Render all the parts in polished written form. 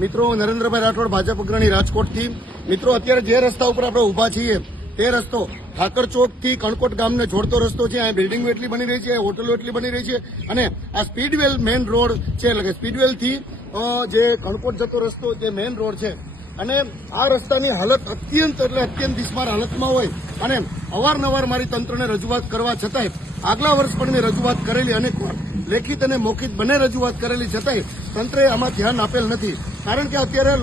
મિત્રો, નરેન્દ્રભાઈ રાઠોડ, ભાજપ અગ્રણી, રાજકોટથી. મિત્રો, અત્યારે જે રસ્તા ઉપર આપણે ઉભા છીએ તે રસ્તો ઠાકર ચોકથી કણકોટ ગામને જોડતો રસ્તો છે. અહીં બિલ્ડિંગો એટલી બની રહી છે, હોટલો એટલી બની રહી છે અને આ સ્પીડવેલ મેઇન રોડ છે, એટલે કે સ્પીડવેલથી જે કણકોટ જતો રસ્તો જે મેઇન રોડ છે અને આ રસ્તાની હાલત અત્યંત બિસ્માર હાલતમાં હોય અને અવારનવાર મારી તંત્રને રજૂઆત કરવા છતાંય આગલા વર્ષ પણ મેં રજૂઆત કરેલી, અનેકવાર લેખિત અને મૌખિક બંને રજૂઆત કરેલી છતાંય તંત્રે આમાં ધ્યાન આપેલ નથી. કારણ કે અત્યારે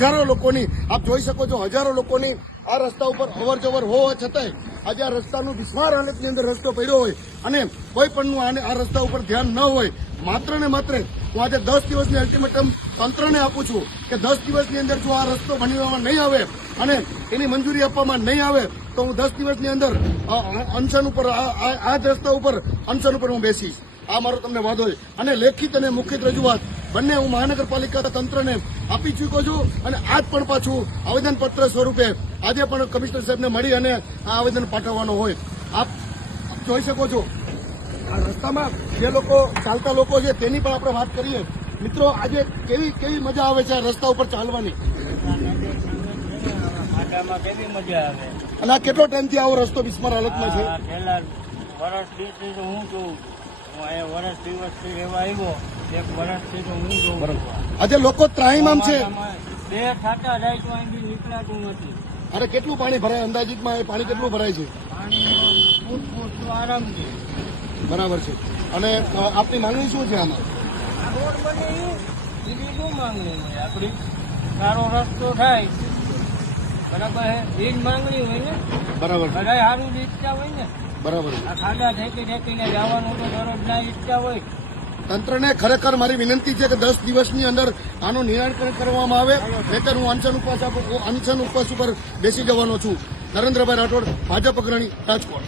હજારો લોકોની આપ જોઈ શકો છો, હજારો લોકોની આ રસ્તા ઉપર અવર જવર હોવા છતાંય આજે આ રસ્તાનું બિસ્માર હાલતની અંદર રસ્તો પડ્યો હોય અને કોઈ પણનું આ રસ્તા ઉપર ધ્યાન ન હોય. માત્ર ને માત્ર હું આજે 10 દિવસની અલ્ટિમેટમ તંત્રને આપું છું કે 10 દિવસની અંદર જો આ રસ્તો બનાવવામાં નહીં આવે અને એની મંજૂરી આપવામાં નહીં આવે તો હું 10 દિવસની અંદર અનશન ઉપર આ જ રસ્તા ઉપર અનશન ઉપર હું બેસીશ. આ મારો તમને વાદો છે અને લેખિત અને મૌખિક રજૂઆત બંને હું મહાનગરપાલિકા તંત્રને આપી ચૂક્યો છું અને આજ પણ પાછું આવેદનપત્ર સ્વરૂપે આજે પણ કમિશનર સાહેબને મળી અને આ આવેદન પાઠવવાનો હોય. આપ જોઈ શકો છો આ રસ્તામાં જે લોકો ચાલતા લોકો છે તેની પણ આપણે વાત કરીએ. મિત્રો, આજે કેવી મજા આવે છે આ રસ્તા ઉપર ચાલવાની અને આ કેટલો ટાઈમથી આવો રસ્તો બિસ્માર હાલતમાં છે? આજે લોકો ત્રાહીમામ છે. અરે કેટલું પાણી ભરાય અંદાજિતમાં? પાણી કેટલું ભરાય છે? બરાબર છે. અને આપની માંગણી શું છે આમાં? રોડ બને બીજી શું માંગણી હોય આપડી? સારો રસ્તો થાય, બરાબર હે, એ જ માંગણી હોય ને. બરાબર, બધા સારું જ ઈચ્છા હોય ને. બરાબર. આ ખાડા ઠેકીને જવાનું તો દરરોજ ના ઈચ્છા હોય. તંત્રને ખરેખર મારી વિનંતી છે કે 10 દિવસની અંદર આનું નિરાકરણ કરવામાં આવે, નહીંતર હું અનશન ઉપવાસ ઉપર બેસી જવાનો છું. નરેન્દ્રભાઈ રાઠોડ, ભાજપ અગ્રણી, રાજકોટ.